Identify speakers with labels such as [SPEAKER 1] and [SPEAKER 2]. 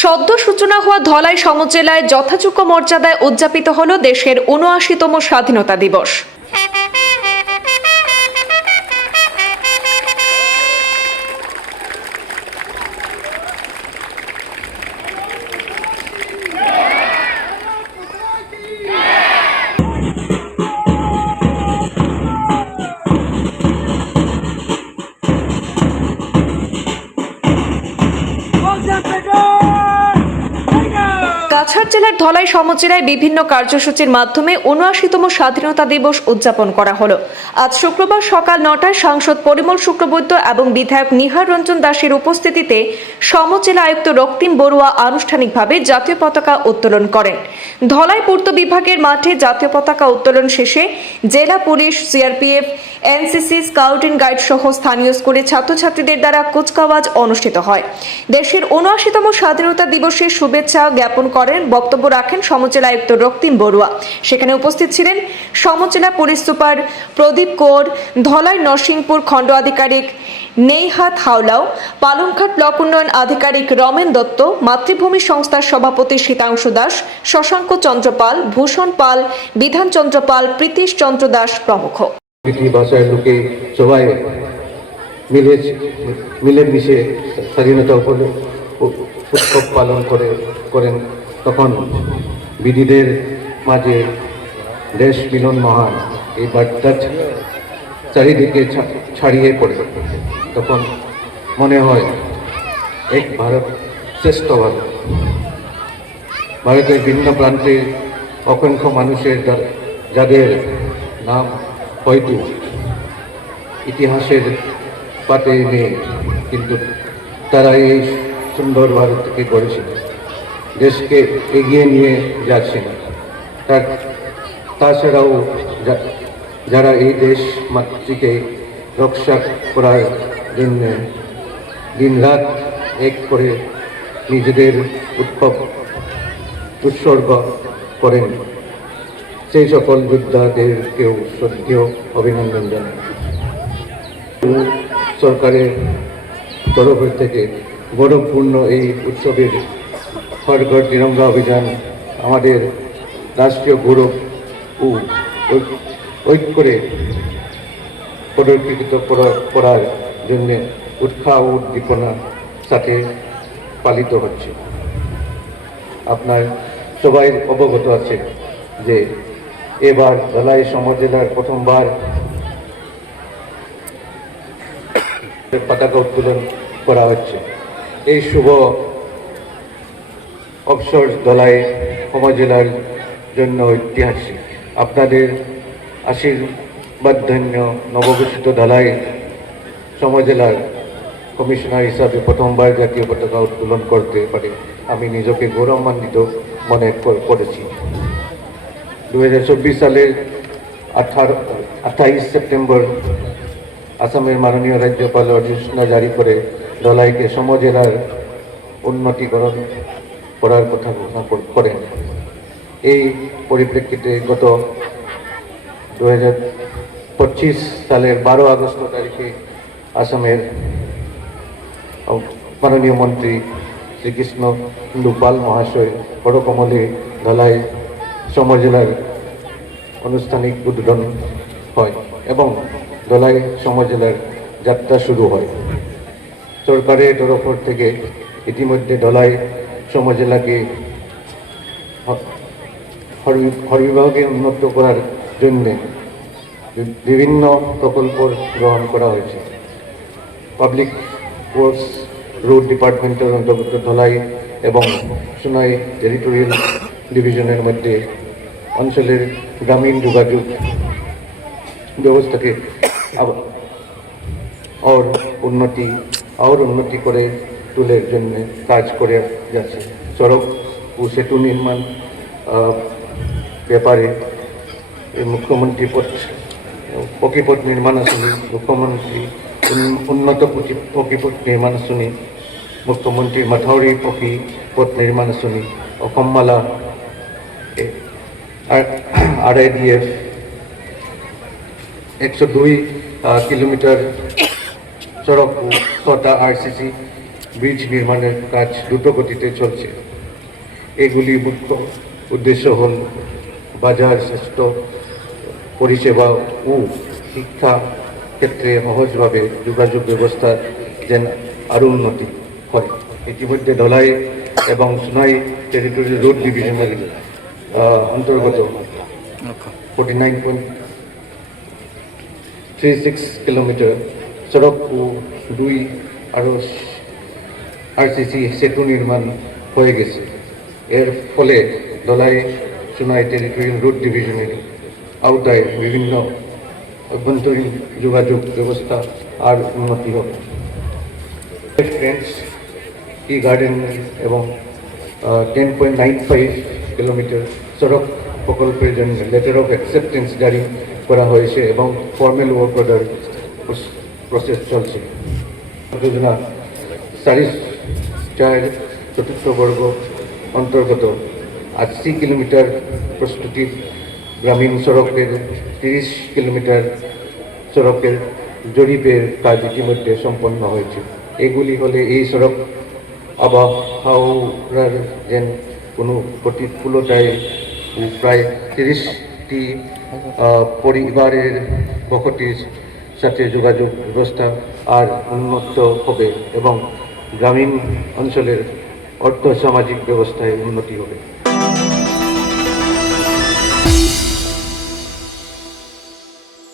[SPEAKER 1] সদ্য সূচনা হওয়া ধলাই সমজেলায় যথাযোগ্য মর্যাদায় উদযাপিত হল দেশের উনআশিতম স্বাধীনতা দিবস। কাছাড় জেলার ধলাই সমজেলায় বিভিন্ন কার্যসূচির মাধ্যমে উনআশিতম স্বাধীনতা দিবস উদযাপন করা হলো। আজ শুক্রবার সকাল নটায় সাংসদ পরিমল শুক্রবৈদ্য এবং বিধায়ক নিহার রঞ্জন দাসের উপস্থিতিতে সমজেলা আয়ুক্ত রক্তিম বড়ুয়া আনুষ্ঠানিকভাবে জাতীয় পতাকা উত্তোলন করেন। ধলাই পূর্ত বিভাগের মাঠে জাতীয় পতাকা উত্তোলন শেষে জেলা police, CRPF, NCC, scout and guide সহ স্থানীয় স্কুলের ছাত্রছাত্রীদের দ্বারা কুচকাওয়াজ অনুষ্ঠিত হয়। দেশের উনআশিতম স্বাধীনতা দিবসের শুভেচ্ছা জ্ঞাপন করেন বক্তব্য রাখেন সমজেলা আয়ুক্ত রক্তিম বড়ুয়া। সেখানে উপস্থিত ছিলেন সমজেলা police super Pradip core, Dhalai Narsingpur খণ্ড আধিকারিক নেইহাত হাওলাও, পালংঘাট ব্লক উন্নয়ন আধিকারিক রমেন দত্ত, মাতৃভূমি সংস্থার সভাপতি শীতাংশু দাস, শশাঙ্ক চন্দ্র পাল, ভূষণ পাল বিধানচন্দ্র পাল, প্রীতিশ চন্দ্র দাস প্রমুখ।
[SPEAKER 2] মিলেমিশে স্বাধীনতা উৎসব পালন করে করেন। তখন বিধিদের মাঝে দেশ মিলন মহান এই বার্তা চারিদিকে ছড়িয়ে পড়ে। তখন মনে হয়, এক ভারত শ্রেষ্ঠ ভারত। ভারতের ভিন্ন প্রান্তে অসংখ্য মানুষের যাদের নাম হয়তো ইতিহাসের পাতে নেই, কিন্তু তারা এই সুন্দর ভারতকে গড়েছিল। দেশকে এগিয়ে নিয়ে যাচ্ছেন। তার, তাছাড়াও যারা এই দেশ মাতৃকে রক্ষা করার জন্য দিনরাত এক করে নিজেদের উৎসব, উৎসর্গ করেন, সেই সকল যোদ্ধাদেরকেও শ্রদ্ধেয় অভিনন্দন জানাই। সরকারের তরফ থেকে গৌরবপূর্ণ এই উৎসবের হর ঘর তিরঙ্গা অভিযান আমাদের রাষ্ট্রীয় গৌরব ও ঐক্যরে পরিকৃত করার জন্যে উৎসাহ ও উদ্দীপনার সাথে পালিত হচ্ছে। আপনার সবাই অবগত আছে যে এবার ধলাই সমজেলার প্রথমবার পতাকা উত্তোলন করা হচ্ছে। এই শুভ অবসর ধলাই সমজেলার জন্য ঐতিহাসিক। আপনাদের আশীর্বাদ ধন্য নবগঠিত ধলাই সমজেলার কমিশনার হিসাবে প্রথমবার জাতীয় পতাকা উত্তোলন করতে পারে। আমি নিজকে গৌরবান্বিত মনে কর- করেছি। দু হাজার চব্বিশ সালের আঠারো, আঠাইশ সেপ্টেম্বর আসামের মাননীয় রাজ্যপাল অধিসূচনা জারি করে ধলাইকে সমজেলার উন্নতিকরণ করার কথা ঘোষণা কর- করেন। এই পরিপ্রেক্ষিতে গত দু সালের বারো আগস্ট তারিখে আসামের মাননীয় মন্ত্রী শ্রীকৃষ্ণ কুণ্ডুপাল মহাশয় করকমলে ধলাই সমজেলার আনুষ্ঠানিক উদ্বোধন হয় এবং ধলাই সমজেলার যাত্রা শুরু হয়। সরকারের তরফ থেকে ইতিমধ্যে ধলাই শ্রম জেলাকে হরবিভাগে উন্নত করার জন্যে বিভিন্ন প্রকল্প গ্রহণ করা হয়েছে। পাবলিক কোর্স রোড ডিপার্টমেন্টের অন্তর্গত ধলাই এবং সোনাই টেরিটোরিয়াল ডিভিশনের মধ্যে অঞ্চলের গ্রামীণ যোগাযোগ ব্যবস্থাকে আর উন্নতি আর উন্নতি করে তুলের জন্য কাজ করে যাচ্ছে। সড়ক ও সেতু নির্মাণ ব্যাপারে মুখ্যমন্ত্রী পথ পকিপথ নির্মাণ আসনি মুখ্যমন্ত্রী উন- উন্নত পথি- পকিপথ নির্মাণ আসনি মুখ্যমন্ত্রী মাথাউৰি পকী পথ নিৰ্মাণ আঁচনি Asom Mala R I D F একশো দুই আহ, কিলোমিটার সড়ক ছটা আর সি সি ব্রিজ নির্মাণের কাজ দ্রুত গতিতে চলছে। এগুলি মুখ্য উদ্দেশ্য হল বাজার স্বাস্থ্য পরিষেবা ও শিক্ষা ক্ষেত্রে সহজভাবে যোগাযোগ ব্যবস্থা যেন আরও উন্নতি হয়। ইতিমধ্যে ধলাই এবং সোনাই টেরিটরি রোড ডিভিশনের অন্তর্গত forty nine point three six kilometre সড়ক ও দুই আরও আরসিসি সেতু নির্মাণ হয়ে গেছে। এর ফলে দলাই সোনাই টেরিটোরিয়াল রোড ডিভিশনের আওতায় বিভিন্ন অভ্যন্তরীণ যোগাযোগ ব্যবস্থা আর উন্নতি হবে। ফ্রেন্ডস গার্ডেন এবং ten point nine five kilometre সড়ক প্রকল্পের জন্য লেটার অফ অ্যাকসেপ্টেন্স জারি করা হয়েছে এবং ফর্মাল ওয়ার্ক অর্ডার প্রসেস চলছে। যোজনা চারি চার চতুর্থ বর্গ অন্তর্গত আশি কিলোমিটার প্রস্তুতি গ্রামীণ সড়কের তিরিশ কিলোমিটার সড়কের জরিপের কাজ ইতিমধ্যে সম্পন্ন হয়েছে। এগুলি হলে এই সড়ক আবহাওয়ার যেন কোনো প্রতিকূলতায় প্রায় তিরিশটি পরিবারের বসতির সাথে যোগাযোগ ব্যবস্থা আর উন্নত হবে এবং গ্রামীণ অঞ্চলের অর্থ সামাজিক ব্যবস্থায় উন্নতি হবে।